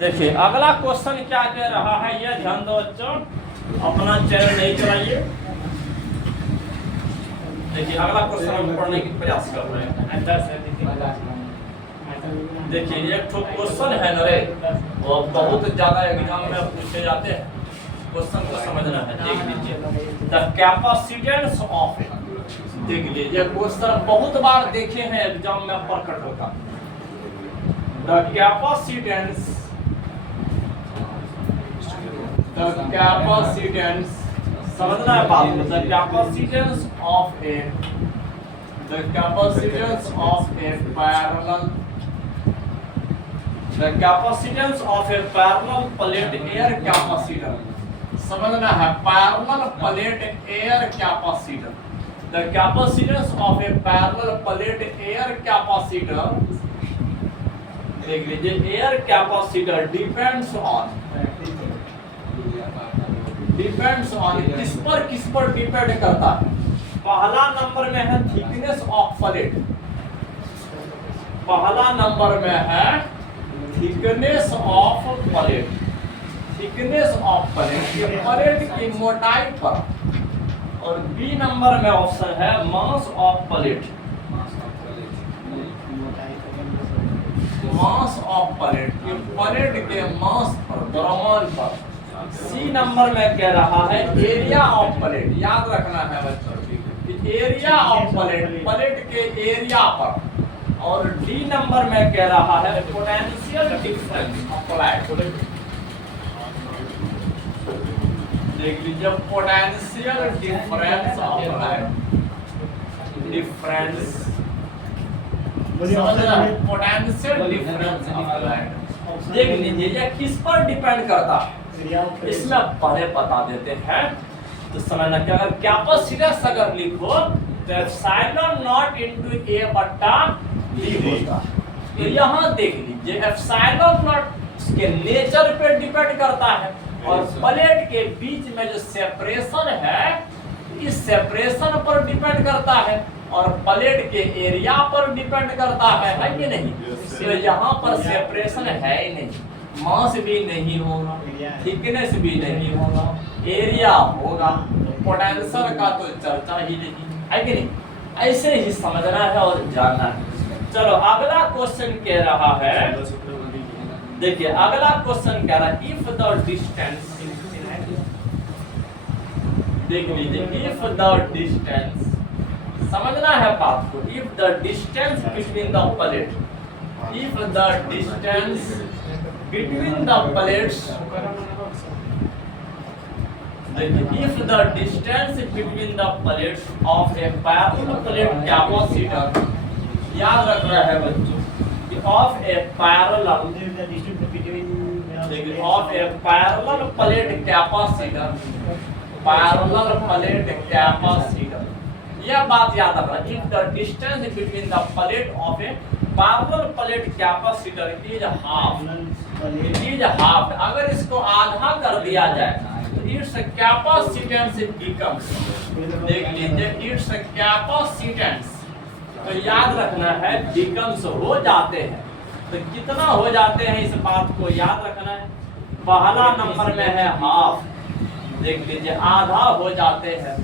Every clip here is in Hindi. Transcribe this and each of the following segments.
देखिए अगला क्वेश्चन क्या कह रहा है, यह ध्यान दो बच्चों, अपना चैनल नहीं चलाइए। देखिए अगला क्वेश्चन हम पढ़ने की प्रयास कर रहे हैं। देखिए एक तो क्वेश्चन है ना रे, वो बहुत ज्यादा एग्जाम में पूछे जाते हैं, क्वेश्चन को समझना है। देख लीजिए द कैपेसिटेंस ऑफ, देख लीजिए क्वेश्चन बहुत बार देखे हैं एग्जाम में प्रकट होगा। द कैपेसिटेंस समझना है बात को। The capacitance of A parallel, the capacitance of A parallel plate air capacitor, समझना है parallel plate air capacitor. The capacitance of A parallel plate air capacitor, देख लीजिए एयर कैपेसिटर डिपेंड्स ऑन किस पर डिपेंड करता है। पहला नंबर में है थिकनेस ऑफ प्लेट, पहला नंबर में है thickness of plate, thickness of plate ये प्लेट की मोटाई पर। और बी नंबर में ऑप्शन है mass of plate, mass of plate ये प्लेट के मास पर, द्रव्यमान पर। सी नंबर में कह रहा है एरिया ऑफ प्लेट, याद रखना है बच्चों कि एरिया ऑफ प्लेट, प्लेट के एरिया पर। और डी नंबर में कह रहा है पोटेंशियल डिफरेंस अप्लाइड, देख लीजिए potential difference applied, difference potential difference applied. देख लीजिए ये किस पर डिपेंड करता है, इसमें पहले बता देते हैं तो समझना क्या। अगर कैपेसिटेंस अगर लिखो तो एप्सिलॉन नॉट इनटू ए बट्टा डी होगा। तो यहाँ देख लीजिए एप्सिलॉन नॉट के नेचर पे डिपेंड करता है, और प्लेट के बीच में जो सेपरेशन है इस सेपरेशन पर डिपेंड करता है, और प्लेट के एरिया पर डिपेंड करता है कि नहीं। तो यहाँ पर सेपरेशन है ही नहीं, मास भी नहीं होगा, थिकनेस भी नहीं होगा, एरिया होगा, पोटेंशियल का तो चर्चा ही नहीं है कि नहीं। ऐसे ही समझना है और जानना है। चलो अगला क्वेश्चन कह रहा है, देखिए अगला क्वेश्चन कह रहा है इफ द डिस्टेंस, देख लीजिए इफ द डिस्टेंस, समझना है बात को। If the distance between the plate, if the distance between the plates, if the distance between the plates of a parallel plate capacitor, याद रखना है बच्चों कि of a parallel plate capacitor, parallel plate capacitor, यह बात याद रखना। if the distance between the plate of a parallel plate capacitor is half, it is half, अगर इसको आधा कर दिया जाए तो its capacitance becomes, देख लीजिए its capacitance, तो याद रखना है becomes हो जाते हैं। तो कितना हो जाते हैं इस बात को याद रखना है। पहला नंबर में है हाफ, देख लीजिए आधा हो जाते हैं।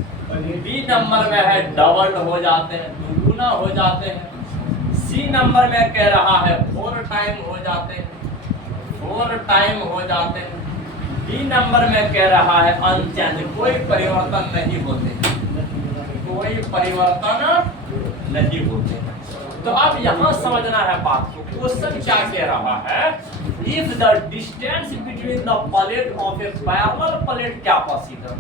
बी नंबर में है डबल हो जाते हैं, दुगुना हो जाते हैं। सी नंबर में कह रहा है 4 टाइम हो जाते हैं, 4 टाइम हो जाते हैं। डी नंबर में कह रहा है अनचेंज, कोई परिवर्तन नहीं होते, कोई परिवर्तन नहीं होते। तो अब यहाँ समझना है बात को, क्वेश्चन क्या कह रहा है। If the distance between the plate of A parallel plate capacitor,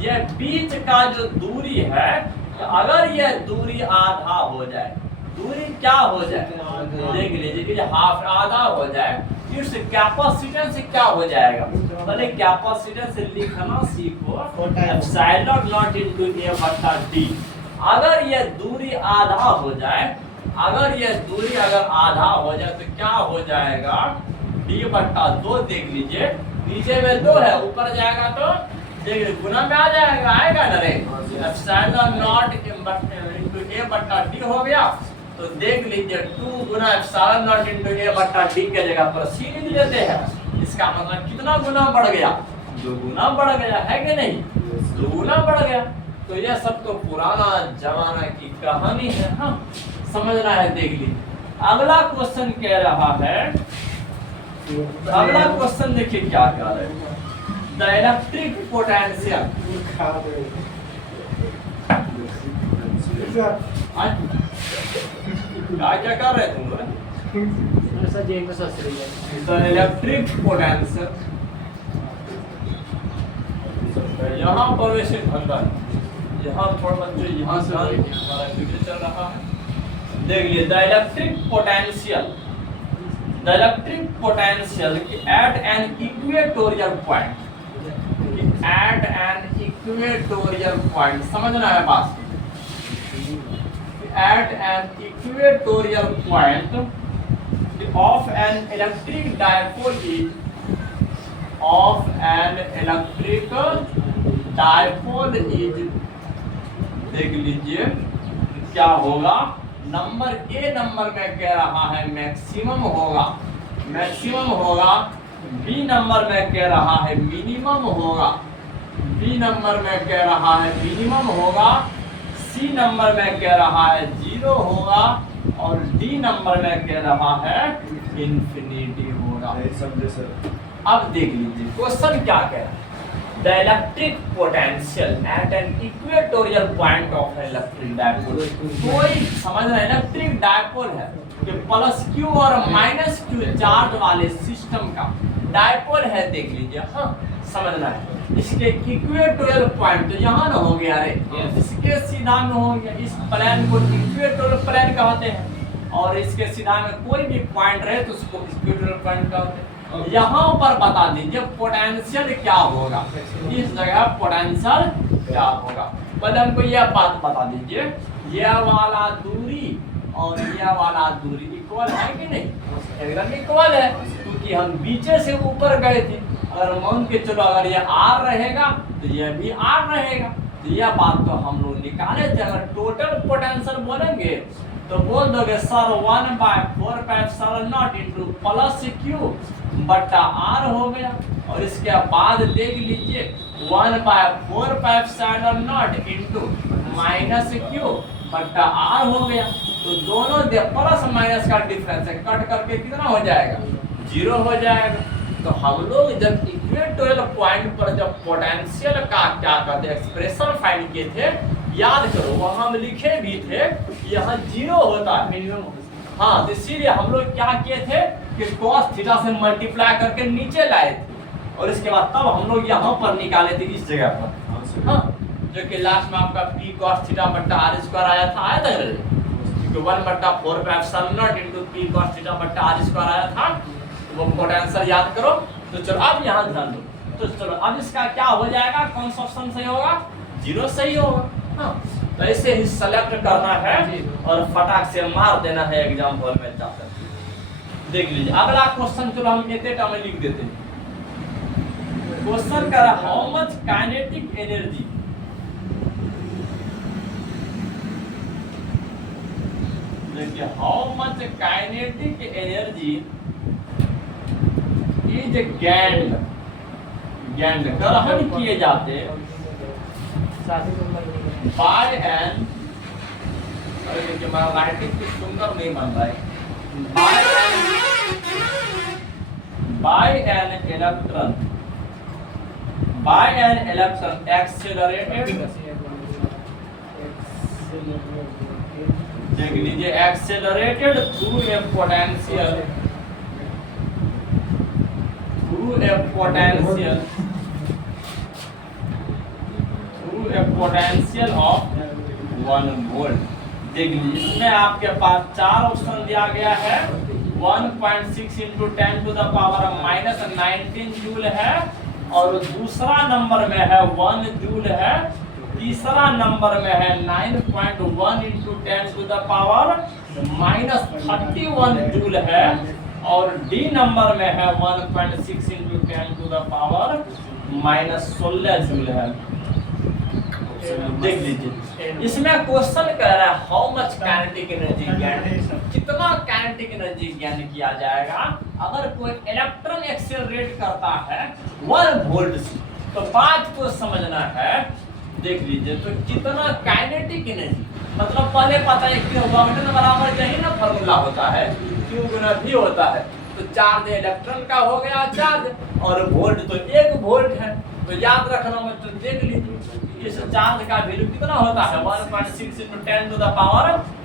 ये बीच का जो दूरी है, अगर यह दूरी आधा हो जाए, दूरी क्या हो जाए, देख लीजिए कि हाफ आधा हो जाए, इस कैपेसिटेंस क्या हो जाएगा। पहले कैपेसिटेंस लिखना सीखो, एप्सिलॉन नॉट इनटू ए बटा डी। अगर यह दूरी आधा हो जाए, अगर यह दूरी अगर आधा हो जाए तो क्या हो जाएगा, डी बट्टा 2। देख लीजिए नीचे में 2 है, ऊपर जाएगा तो देखिए गुना में आ जाएगा, आएगा ना रे। एप्सिलॉन नॉट इनटू ए बट्टा डी हो गया। तो देख लीजिए 2 गुना एप्सिलॉन नॉट इनटू ए बट्टा डी के जगह पर सी लिख लेते हैं। इसका मतलब कितना गुना बढ़ गया, 2 गुना बढ़ गया, है कि नहीं, 2 गुना बढ़ गया। तो यह सब तो पुराना जमाना की कहानी है, हाँ समझना है। देख लीजिए अगला क्वेश्चन कह रहा है, अगला क्वेश्चन देखिए क्या कह रहा है, द इलेक्ट्रिक पोटेंशियल। क्या क्या कर रहे तुम लोग? द इलेक्ट्रिक पोटेंशियल, यहाँ पर वैसे भंगा यहाँ पर बच्चों यहाँ से हमारा वीडियो चल रहा है। देख लिए the electric potential, the electric potential at an equatorial point, at an equatorial point, समझना है बात। At an equatorial point of an electric dipole is, of an electric dipole is, देख लीजिए क्या होगा, नंबर ए नंबर में कह रहा है मैक्सिमम होगा, मैक्सिमम होगा, बी नंबर में कह रहा है मिनिमम होगा, बी नंबर में कह रहा है मिनिमम होगा, सी नंबर में कह रहा है 0 होगा, और डी नंबर में कह रहा है इंफिनिटी होगा। समझे सर? अब देख लीजिए क्वेश्चन क्या कह रहा है, the electric potential at an equatorial point of electric dipole. कोई समझ रहे इलेक्ट्रिक डायपोल है कि प्लस क्यू और माइनस क्यू चार्ज वाले सिस्टम का डायपोल है, देख लीजिए, हाँ समझना है। इसके इक्वेटोरियल पॉइंट तो यहाँ ना हो गया, अरे इसके सीधा में हो गया, इस प्लेन को इक्वेटोरियल प्लेन कहते हैं, और इसके सीधा में कोई भी पॉइंट रहे तो उसको इक्वेटोरियल पॉइंट कहते हैं। यहाँ पर बता दीजिए पोटेंशियल क्या होगा, इस जगह पोटेंशियल क्या होगा। पहले हमको यह बात बता दीजिए, यह वाला दूरी और यह वाला दूरी इक्वल है कि नहीं, एकदम इक्वल है, क्योंकि हम बीचे से ऊपर गए थे। अगर मान के चलो अगर ये r रहेगा तो यह भी r रहेगा, तो यह बात तो हम लोग निकाले थे। अगर टोटल पोटेंशियल बोलेंगे तो बोल दोगे सर 1/4πε0 इंटू प्लस क्यू बट्टा r हो गया, और इसके बाद देख लीजिए 1/4πε0 इंटू माइनस क्यू बट्टा r हो गया। तो दोनों प्लस माइनस का डिफरेंस है, कट करके कितना हो जाएगा, 0 हो जाएगा। तो हम लोग जब इक्वेटोरियल पॉइंट पर जब पोटेंशियल का क्या कहते हैं एक्सप्रेशन फाइंड किए थे, याद करो वहां हम लिखे भी थे यहाँ 0 होता है मिनिमम। हाँ तो इसीलिए हम लोग क्या किए थे कि cos थीटा से मल्टीप्लाई करके नीचे लाए थे, और इसके बाद तब हम लोग यहाँ पर निकाले थे इस जगह पर, हाँ जो कि लास्ट में आपका p cos थीटा बट्टा r स्क्वायर आया था, 1/4πε0 इंटू p cos थीटा बट्टा r स्क्वायर आया था। वो पोटेंशियल याद करो। तो चलो अब यहाँ ध्यान दो, तो चलो अब इसका क्या हो जाएगा, कौन सा ऑप्शन सही होगा, 0 सही होगा। हाँ तो ऐसे ही सेलेक्ट करना है और फटाक से मार देना है एग्जाम हॉल में जाकर। देख लीजिए अगला क्वेश्चन, चलो हम एक एक में लिख देते हैं। क्वेश्चन कर हाउ मच काइनेटिक एनर्जी, देखिए how much kinetic energy is gained, gained ग्रहण किए जाते बाय एन, अरे देखिए हमारा राइटिंग कुछ सुंदर नहीं बन रहा है, by an electron, by an electron accelerated, देख लीजिए accelerated through a potential, through a potential, through a potential of 1 volt। देख लीजिए इसमें आपके पास 4 ऑप्शन दिया गया है, 1.6 into 10 to the power minus 19 joule है, और दूसरा नंबर में है 1 जूल है, तीसरा नंबर में है 9.1 into 10 to the power minus 31 joule है, और डी नंबर में है 1.6 into 10 to the power minus 16 joule है। देख लीजिए, इसमें क्वेश्चन कह रहा है how much kinetic energy gain, कितना काइनेटिक एनर्जी गेन किया जाएगा अगर कोई इलेक्ट्रॉन एक्सेलरेट करता है 1 वोल्ट से। तो बात को समझना है, देख लीजिए, तो कितना काइनेटिक एनर्जी, मतलब पहले पता है कि वोल्ट बराबर यही ना फॉर्मूला होता है, Q गुना V होता है। तो चार्ज इलेक्ट्रॉन का हो गया चार्ज, और वोल्ट तो 1 वोल्ट है। तो याद रखना मतलब, देख लीजिए इस चार्ज का वैल्यू कितना होता है 1.6 ×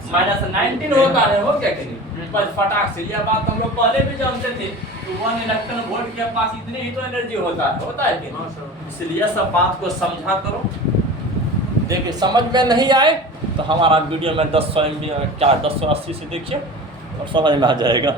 10⁻⁻19 होता है, हो क्या कि नहीं? बस फटाक से, यह बात हम लोग पहले भी जानते थे कि 1 इलेक्ट्रॉन वोल्ट के पास इतनी ही तो एनर्जी होता है कि नहीं? इसलिए सब बात को समझा करो। देखिए समझ में नहीं आए तो हमारा वीडियो में 1080 से देखिए और समझ में आ जाएगा।